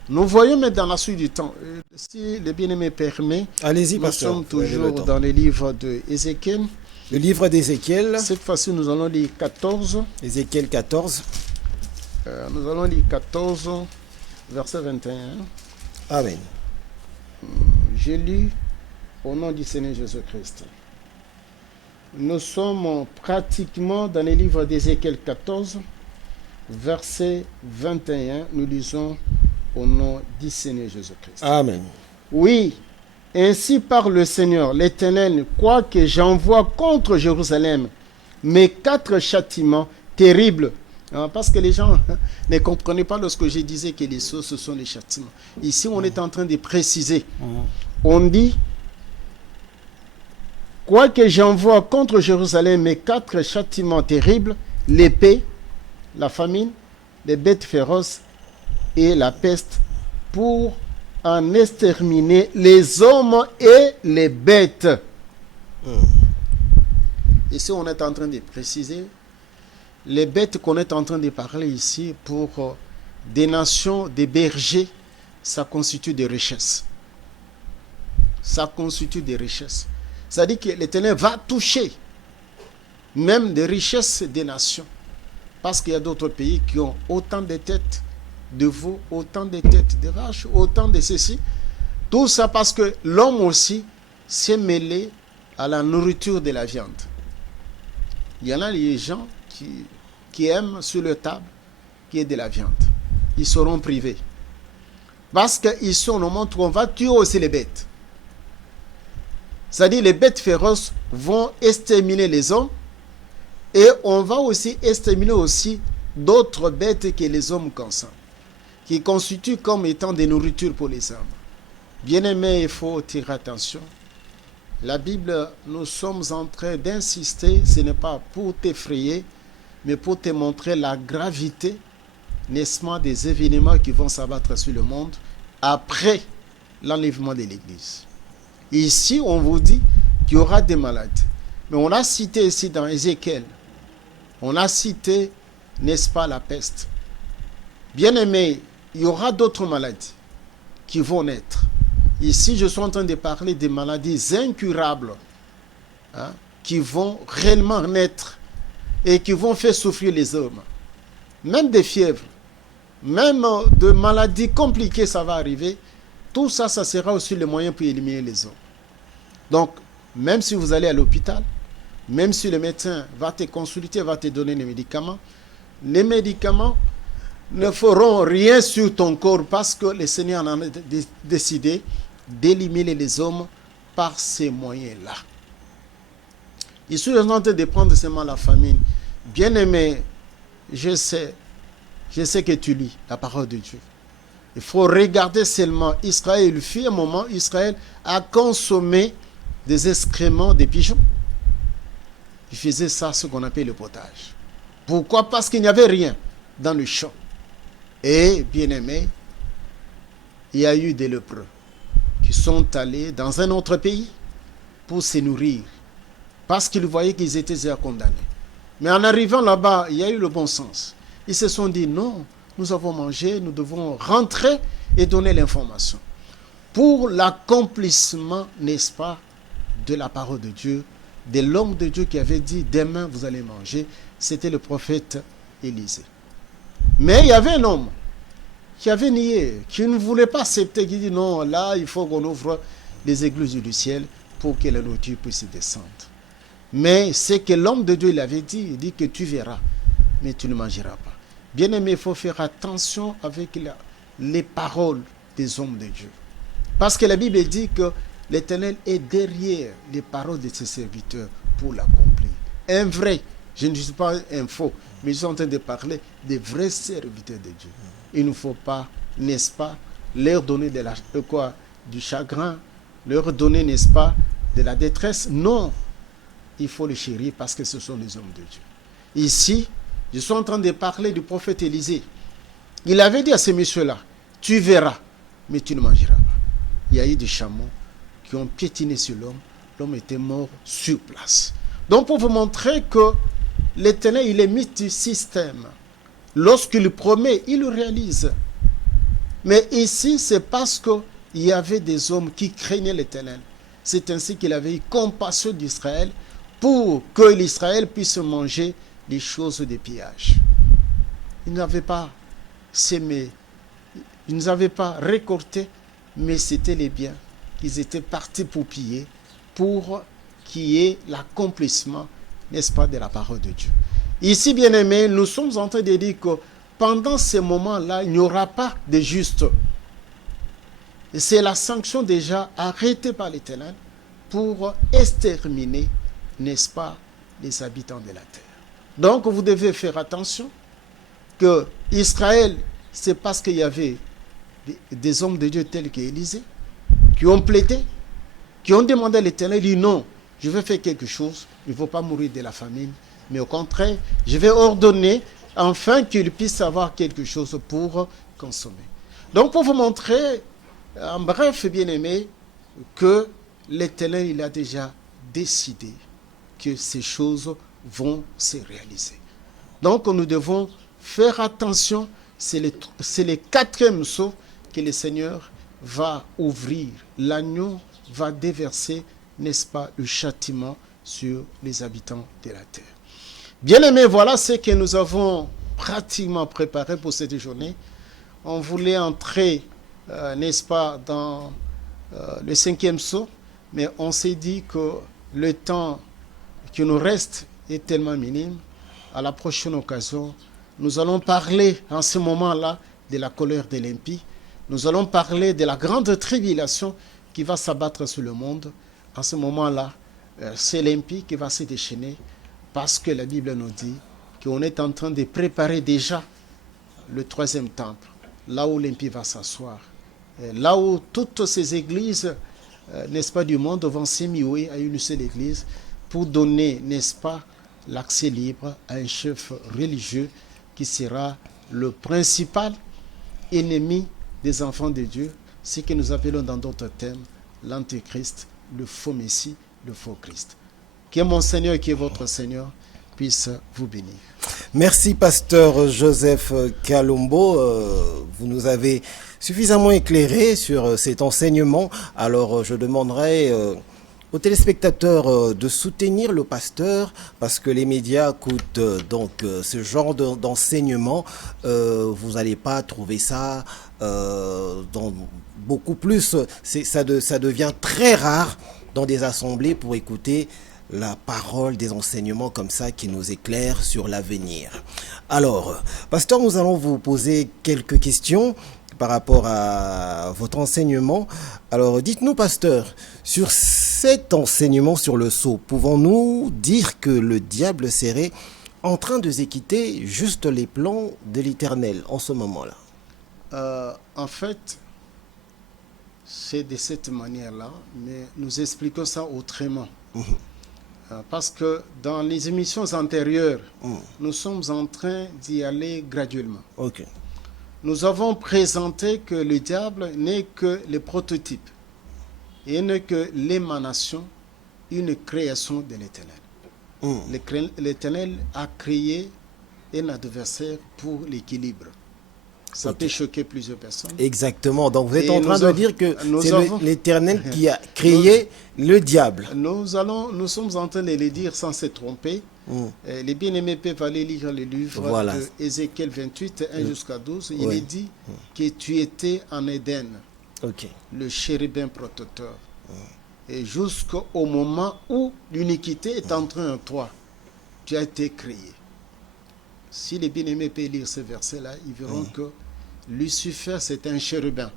nous voyons mais dans la suite du temps, si le bien-aimé permet, allez-y, nous pasteur, sommes toujours dans le livre d'Ézéchiel. Le livre d'Ézéchiel. Cette fois-ci, nous allons lire 14. Ézéchiel 14. Nous allons lire 14, verset 21. Amen. Je lis au nom du Seigneur Jésus-Christ. Nous sommes pratiquement dans le livre d'Ézéchiel 14, verset 21. Nous lisons au nom du Seigneur Jésus-Christ. Amen. Oui, ainsi parle le Seigneur, l'Éternel, quoique j'envoie contre Jérusalem mes 4 châtiments terribles. Parce que les gens ne comprenaient pas lorsque je disais que les sceaux, ce sont les châtiments. Ici, on est en train de préciser. On dit, quoique j'envoie contre Jérusalem mes 4 châtiments terribles, l'épée, la famine, les bêtes féroces et la peste, pour en exterminer les hommes et les bêtes. Ici, on est en train de préciser les bêtes qu'on est en train de parler ici pour des nations, des bergers, ça constitue des richesses. Ça constitue des richesses. C'est-à-dire que l'Éternel va toucher même des richesses des nations. Parce qu'il y a d'autres pays qui ont autant de têtes de veaux, autant de têtes de vaches, autant de ceci. Tout ça parce que l'homme aussi s'est mêlé à la nourriture de la viande. Il y en a les gens qui aiment sur leur table qui est de la viande. Ils seront privés. Parce qu'ils sont au monde où on va tuer aussi les bêtes. C'est-à-dire les bêtes féroces vont exterminer les hommes et on va aussi exterminer aussi d'autres bêtes que les hommes consomment, qui constituent comme étant des nourritures pour les hommes. Bien-aimés, il faut tirer attention. La Bible, nous sommes en train d'insister, ce n'est pas pour t'effrayer, mais pour te montrer la gravité, n'est-ce pas, des événements qui vont s'abattre sur le monde après l'enlèvement de l'Église. Ici, on vous dit qu'il y aura des malades. Mais on a cité ici dans Ézéchiel, on a cité, n'est-ce pas, la peste. Bien-aimés, il y aura d'autres maladies qui vont naître. Ici, je suis en train de parler des maladies incurables, hein, qui vont réellement naître et qui vont faire souffrir les hommes. Même des fièvres, même de maladies compliquées, ça va arriver. Tout ça, ça sera aussi le moyen pour éliminer les hommes. Donc, même si vous allez à l'hôpital, même si le médecin va te consulter, va te donner les médicaments ne feront rien sur ton corps parce que le Seigneur en a décidé d'éliminer les hommes par ces moyens-là. Il suis en train de prendre seulement la famine. Bien-aimé, je sais que tu lis la parole de Dieu. Il faut regarder seulement Israël. Il fut un moment, Israël a consommé des excréments des pigeons. Il faisait ça, ce qu'on appelle le potage. Pourquoi? Parce qu'il n'y avait rien dans le champ. Et, bien-aimé, il y a eu des lépreux qui sont allés dans un autre pays pour se nourrir, parce qu'ils voyaient qu'ils étaient déjà condamnés. Mais en arrivant là-bas, il y a eu le bon sens. Ils se sont dit, non, nous avons mangé, nous devons rentrer et donner l'information. Pour l'accomplissement, n'est-ce pas, de la parole de Dieu, de l'homme de Dieu qui avait dit, demain vous allez manger, c'était le prophète Élisée. Mais il y avait un homme qui avait nié, qui ne voulait pas accepter, qui dit non, là, il faut qu'on ouvre les églises du ciel pour que la nourriture puisse descendre. Mais c'est que l'homme de Dieu, il avait dit, il dit que tu verras, mais tu ne mangeras pas. Bien aimé, il faut faire attention avec les paroles des hommes de Dieu. Parce que la Bible dit que l'Éternel est derrière les paroles de ses serviteurs pour l'accomplir. Un vrai, je ne dis pas un faux, mais je suis en train de parler des vrais serviteurs de Dieu. Il ne faut pas, n'est-ce pas, leur donner du chagrin, leur donner, n'est-ce pas, de la détresse. Non, il faut les chérir parce que ce sont les hommes de Dieu. Ici, je suis en train de parler du prophète Élisée. Il avait dit à ces messieurs-là, tu verras, mais tu ne mangeras pas. Il y a eu des chameaux qui ont piétiné sur l'homme. L'homme était mort sur place. Donc, pour vous montrer que l'Éternel, il est mis du système. Lorsqu'il promet, il le réalise. Mais ici, c'est parce qu'il y avait des hommes qui craignaient l'Éternel. C'est ainsi qu'il avait eu compassion d'Israël pour que l'Israël puisse manger les choses des pillages. Ils n'avaient pas sémé, ils n'avaient pas récolté, mais c'était les biens qu'ils étaient partis pour piller, pour qu'il y ait l'accomplissement, n'est-ce pas, de la parole de Dieu. Ici, bien-aimés, nous sommes en train de dire que pendant ces moments-là, il n'y aura pas de juste. C'est la sanction déjà arrêtée par l'Éternel pour exterminer, n'est-ce pas, les habitants de la terre. Donc, vous devez faire attention que Israël, c'est parce qu'il y avait des hommes de Dieu tels qu'Élisée, qui ont plaidé, qui ont demandé à l'Éternel, dit non, je vais faire quelque chose, il ne faut pas mourir de la famine, mais au contraire, je vais ordonner afin qu'ils puissent avoir quelque chose pour consommer. Donc, pour vous montrer, en bref, bien-aimé, que l'Éternel, il a déjà décidé que ces choses vont se réaliser. Donc, nous devons faire attention, c'est le quatrième sceau que le Seigneur va ouvrir. L'agneau va déverser, n'est-ce pas, le châtiment sur les habitants de la terre. Bien-aimés, voilà ce que nous avons pratiquement préparé pour cette journée. On voulait entrer, n'est-ce pas, dans le cinquième sceau, mais on s'est dit que le temps qui nous reste est tellement minime. À la prochaine occasion, nous allons parler en ce moment-là de la colère de l'impie. Nous allons parler de la grande tribulation qui va s'abattre sur le monde. En ce moment-là, c'est l'impie qui va se déchaîner parce que la Bible nous dit qu'on est en train de préparer déjà le troisième temple, là où l'impie va s'asseoir, là où toutes ces églises, n'est-ce pas, du monde vont s'émouer à une seule église pour donner, n'est-ce pas, l'accès libre à un chef religieux qui sera le principal ennemi des enfants de Dieu, ce que nous appelons dans d'autres termes l'antéchrist, le faux messie, le faux Christ. Que mon Seigneur, qui est votre Seigneur, puisse vous bénir. Merci, pasteur Joseph Kalombo. Vous nous avez suffisamment éclairé sur cet enseignement. Alors, je demanderai aux téléspectateurs de soutenir le pasteur parce que les médias coûtent ce genre d'enseignement. Vous n'allez pas trouver ça dans beaucoup plus. Ça devient très rare dans des assemblées pour écouter la parole, des enseignements comme ça qui nous éclairent sur l'avenir. Alors, pasteur, nous allons vous poser quelques questions par rapport à votre enseignement. Alors, dites-nous, pasteur, sur cet enseignement sur le sceau, pouvons-nous dire que le diable serait en train de exécuter juste les plans de l'Éternel en ce moment-là? En fait, c'est de cette manière-là, mais nous expliquons ça autrement. Parce que dans les émissions antérieures, nous sommes en train d'y aller graduellement. Ok. Nous avons présenté que le diable n'est que le prototype et n'est que l'émanation, une création de l'Éternel. L'Éternel a créé un adversaire pour l'équilibre. Ça peut choquer plusieurs personnes. Exactement. Donc vous êtes en train de dire que c'est l'Éternel qui a créé le diable. Nous sommes en train de le dire sans se tromper. Les bien-aimés peuvent aller lire le livre de Ézéchiel 28, 1 jusqu'à 12. Il est dit que tu étais en Éden, le chérubin protecteur. Et jusqu'au moment où l'iniquité est entrée en toi, tu as été créé. Si les bien-aimés peuvent lire ce verset-là, ils verront que Lucifer, c'est un chérubin.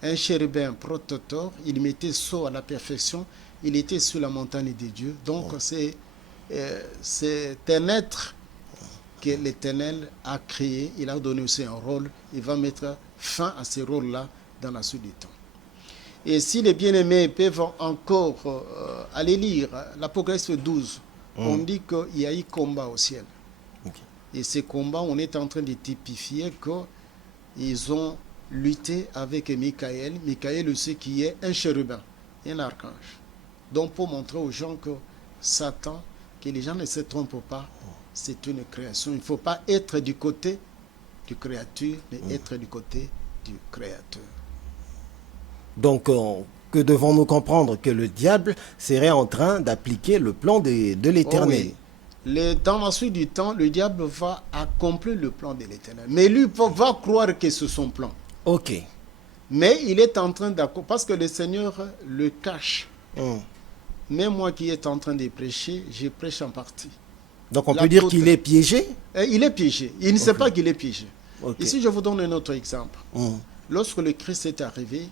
Un chérubin protecteur, il mettait sceau à la perfection, il était sur la montagne de Dieu. Donc c'est un être que l'Éternel a créé, il a donné aussi un rôle, il va mettre fin à ce rôle-là dans la suite du temps. Et si les bien-aimés peuvent encore aller lire l'Apocalypse 12, on dit qu'il y a eu combat au ciel. Et ces combats, on est en train de typifier qu'ils ont lutté avec Michael. Michael aussi qui est un chérubin, un archange. Donc pour montrer aux gens que Satan, que les gens ne se trompent pas, c'est une création. Il ne faut pas être du côté du créature, mais être du côté du créateur. Donc, que devons-nous comprendre? Que le diable serait en train d'appliquer le plan de l'Éternel. Oh oui. Dans la suite du temps, le diable va accomplir le plan de l'Éternel. Mais lui va croire que c'est son plan. Ok. Mais il est en train d'accomplir, parce que le Seigneur le cache. Même moi qui est en train de prêcher, je prêche en partie. Donc on peut dire qu'il est piégé? Il est piégé. Il ne sait pas qu'il est piégé. Okay. Ici, je vous donne un autre exemple. Lorsque le Christ est arrivé,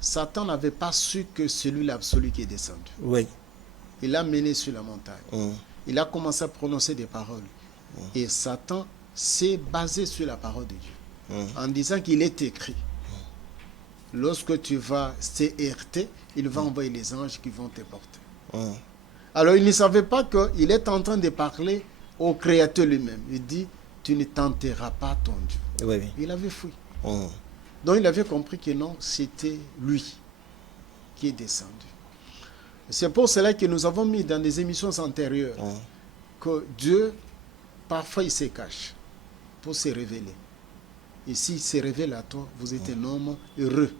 Satan n'avait pas su que c'est lui l'absolu qui est descendu. Oui. Il l'a mené sur la montagne. Il a commencé à prononcer des paroles. Et Satan s'est basé sur la parole de Dieu. En disant qu'il est écrit. Lorsque tu vas te heurter, il va envoyer les anges qui vont te porter. Alors il ne savait pas qu'il est en train de parler au Créateur lui-même. Il dit, tu ne tenteras pas ton Dieu. Oui. Il avait fui. Donc il avait compris que non, c'était lui qui est descendu. C'est pour cela que nous avons mis dans des émissions antérieures que Dieu, parfois il se cache pour se révéler. Et s'il se révèle à toi, vous êtes un homme heureux.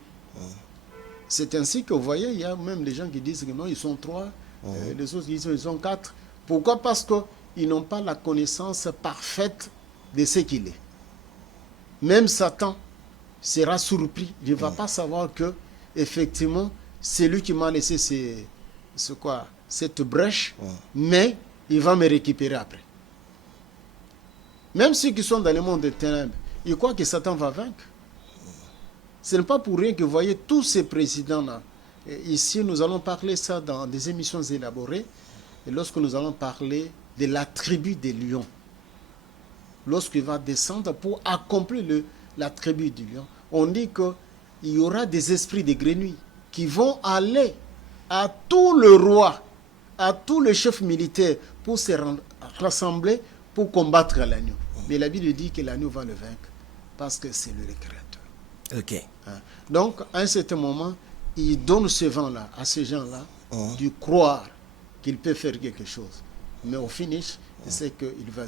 C'est ainsi que vous voyez, il y a même des gens qui disent que non, ils sont 3, les autres disent qu'ils sont 4. Pourquoi? Parce qu'ils n'ont pas la connaissance parfaite de ce qu'il est. Même Satan sera surpris. Il ne va pas savoir que, effectivement, c'est lui qui m'a laissé cette brèche, mais il va me récupérer après. Même ceux qui sont dans le monde des ténèbres, ils croient que Satan va vaincre. Ce n'est pas pour rien que vous voyez tous ces présidents-là. Ici, nous allons parler ça dans des émissions élaborées. Et lorsque nous allons parler de la tribu des lions, lorsqu'il va descendre pour accomplir la tribu du lion, on dit qu'il y aura des esprits de grenouilles qui vont aller à tout le roi, à tous les chefs militaires pour se rassembler pour combattre l'agneau. Mais la Bible dit que l'agneau va le vaincre parce que c'est lui le créateur. Ok. Donc, à un certain moment, il donne ce vent-là à ces gens-là de croire qu'ils peuvent faire quelque chose. Mais au finish, c'est qu'il va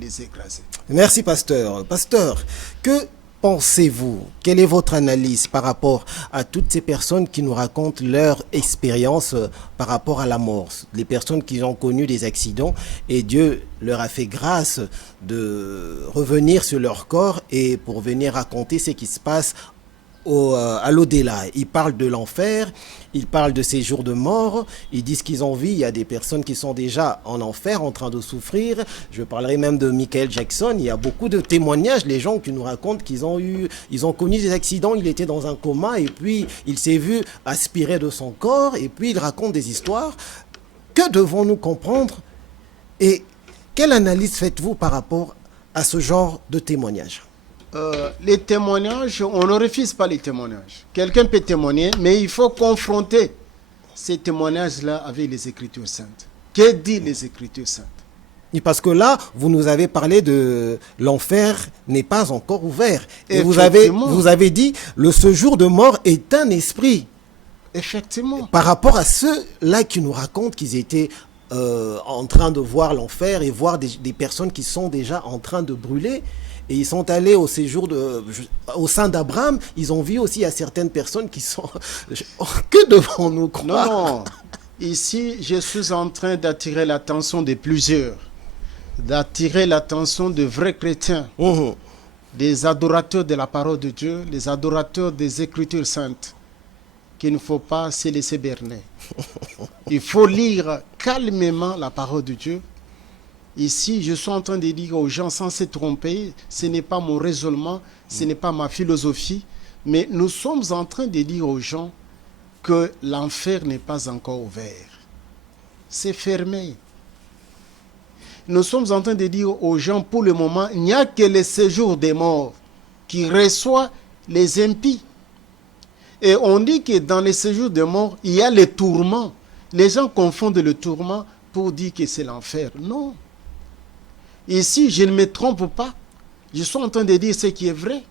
les écraser. Merci, pasteur. Pasteur, que pensez-vous? Quelle est votre analyse par rapport à toutes ces personnes qui nous racontent leur expérience par rapport à la mort? Les personnes qui ont connu des accidents et Dieu leur a fait grâce de revenir sur leur corps et pour venir raconter ce qui se passe à l'au-delà. Ils parlent de l'enfer, ils parlent de ces jours de mort, ils disent qu'ils ont vu, il y a des personnes qui sont déjà en enfer en train de souffrir. Je parlerai même de Michael Jackson, il y a beaucoup de témoignages, les gens qui nous racontent qu'ils ont connu des accidents, il était dans un coma et puis il s'est vu aspirer de son corps et puis il raconte des histoires. Que devons-nous comprendre et quelle analyse faites-vous par rapport à ce genre de témoignages? Les témoignages, on ne refuse pas les témoignages. Quelqu'un peut témoigner, mais il faut confronter ces témoignages-là avec les Écritures saintes. Que disent les Écritures saintes? Et parce que là, vous nous avez parlé de l'enfer n'est pas encore ouvert. Et vous avez dit, le séjour de mort est un esprit. Effectivement. Par rapport à ceux-là qui nous racontent qu'ils étaient en train de voir l'enfer et voir des personnes qui sont déjà en train de brûler. Et ils sont allés au séjour au sein d'Abraham. Ils ont vu aussi à certaines personnes qui sont... Que devons-nous croire? Non. Ici, je suis en train d'attirer l'attention de plusieurs. D'attirer l'attention de vrais chrétiens. Des adorateurs de la parole de Dieu. Les adorateurs des Écritures saintes. Qu'il ne faut pas se laisser berner. Il faut lire calmement la parole de Dieu. Ici, je suis en train de dire aux gens sans se tromper, ce n'est pas mon raisonnement, ce n'est pas ma philosophie, mais nous sommes en train de dire aux gens que l'enfer n'est pas encore ouvert. C'est fermé. Nous sommes en train de dire aux gens, pour le moment, il n'y a que le séjour des morts qui reçoit les impies. Et on dit que dans le séjour des morts, il y a les tourments. Les gens confondent le tourment pour dire que c'est l'enfer. Non. Ici, je ne me trompe pas. Je suis en train de dire ce qui est vrai.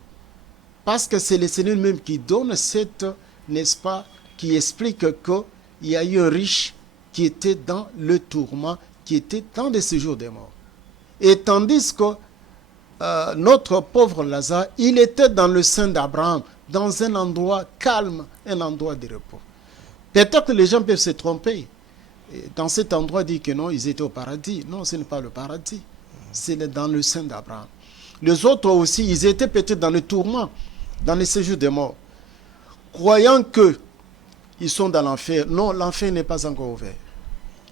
Parce que c'est le Seigneur même qui donne cette, n'est-ce pas, qui explique qu'il y a eu un riche qui était dans le tourment, qui était dans le séjour des morts. Et tandis que notre pauvre Lazare, il était dans le sein d'Abraham, dans un endroit calme, un endroit de repos. Peut-être que les gens peuvent se tromper. Et dans cet endroit, dire que non, ils étaient au paradis. Non, ce n'est pas le paradis. C'est dans le sein d'Abraham. Les autres aussi, ils étaient peut-être dans le tourment, dans le séjour des morts. Croyant qu'ils sont dans l'enfer. Non, l'enfer n'est pas encore ouvert.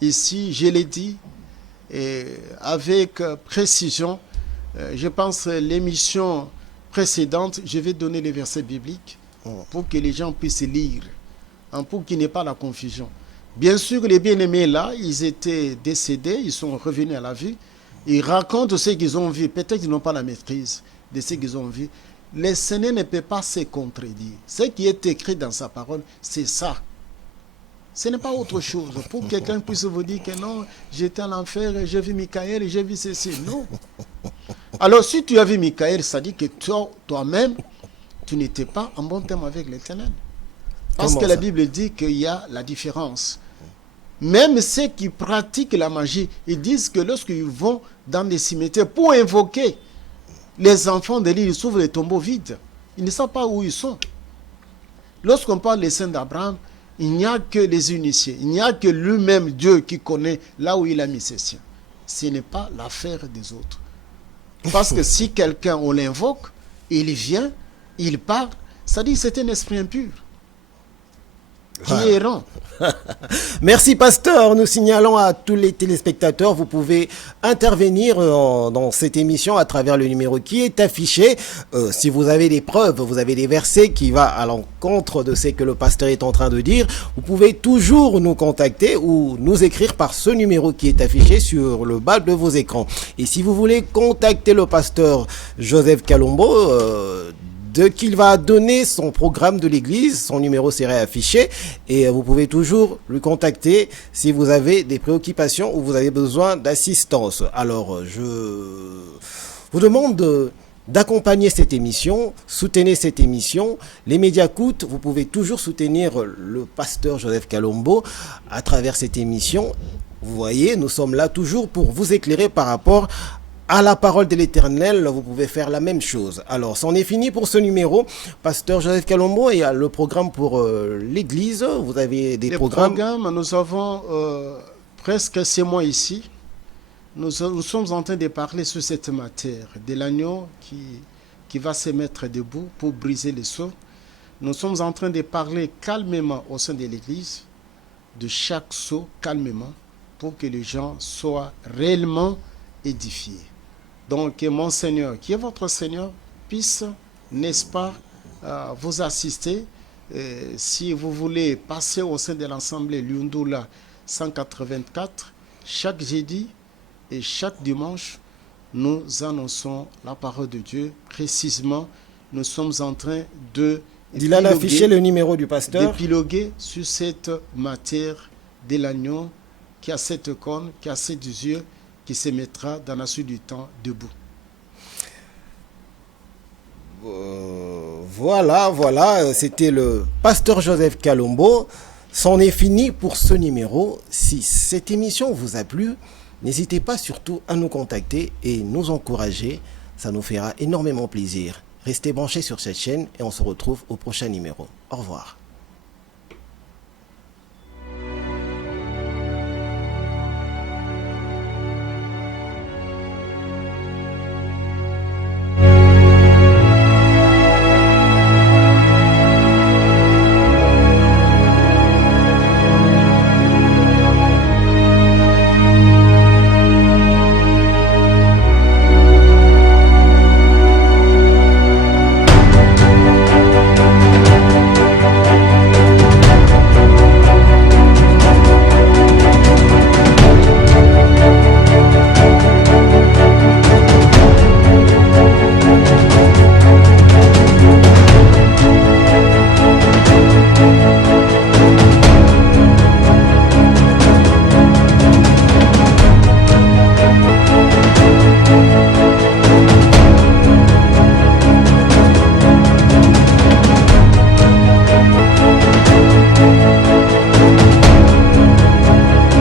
Ici, je l'ai dit, et avec précision, je pense l'émission précédente, je vais donner les versets bibliques pour que les gens puissent lire, pour qu'il n'y ait pas la confusion. Bien sûr, les bien-aimés là, ils étaient décédés, ils sont revenus à la vie. Ils racontent ce qu'ils ont vu. Peut-être qu'ils n'ont pas la maîtrise de ce qu'ils ont vu. Le Seigneur ne peut pas se contredire. Ce qui est écrit dans sa parole, c'est ça. Ce n'est pas autre chose. Pour que quelqu'un puisse vous dire que non, j'étais à l'enfer, j'ai vu Michael, j'ai vu ceci. Non. Alors, si tu as vu Michael, ça dit que toi-même, tu n'étais pas en bon terme avec l'Éternel. Parce que la Bible dit qu'il y a la différence. Même ceux qui pratiquent la magie, ils disent que lorsqu'ils vont dans des cimetières pour invoquer les enfants de l'île, ils s'ouvrent les tombeaux vides. Ils ne savent pas où ils sont. Lorsqu'on parle des saints d'Abraham, il n'y a que les initiés. Il n'y a que lui-même, Dieu, qui connaît là où il a mis ses siens. Ce n'est pas l'affaire des autres. Parce que si quelqu'un, on l'invoque, il vient, il part, ça dit que c'est un esprit impur. Qui est errant. Merci pasteur, nous signalons à tous les téléspectateurs, vous pouvez intervenir dans cette émission à travers le numéro qui est affiché. Si vous avez des preuves, vous avez des versets qui vont à l'encontre de ce que le pasteur est en train de dire, vous pouvez toujours nous contacter ou nous écrire par ce numéro qui est affiché sur le bas de vos écrans. Et si vous voulez contacter le pasteur Joseph Kalombo, qu'il va donner son programme de l'église, son numéro serait affiché et vous pouvez toujours lui contacter si vous avez des préoccupations ou vous avez besoin d'assistance. Alors, je vous demande d'accompagner cette émission, soutenez cette émission. Les médias coûtent, vous pouvez toujours soutenir le pasteur Joseph Kalombo à travers cette émission. Vous voyez, nous sommes là toujours pour vous éclairer par rapport à la parole de l'Éternel. Vous pouvez faire la même chose. Alors, c'en est fini pour ce numéro. Pasteur Joseph Kalombo, et le programme pour l'Église. Vous avez des programmes. Nous avons presque 6 mois ici. Nous sommes en train de parler sur cette matière de l'agneau qui va se mettre debout pour briser les sceaux. Nous sommes en train de parler calmement au sein de l'Église, de chaque sceau calmement, pour que les gens soient réellement édifiés. Donc, mon Seigneur, qui est votre Seigneur, puisse, n'est-ce pas, vous assister. Si vous voulez passer au sein de l'Assemblée Lundula 184, chaque jeudi et chaque dimanche, nous annonçons la parole de Dieu. Précisément, nous sommes en train de afficher le numéro du pasteur. D'épiloguer sur cette matière de l'agneau qui a 7 cornes, qui a 7 yeux, qui se mettra dans la suite du temps debout. Voilà, c'était le pasteur Joseph Kalombo. C'en est fini pour ce numéro. Si cette émission vous a plu, n'hésitez pas surtout à nous contacter et nous encourager. Ça nous fera énormément plaisir. Restez branchés sur cette chaîne et on se retrouve au prochain numéro. Au revoir.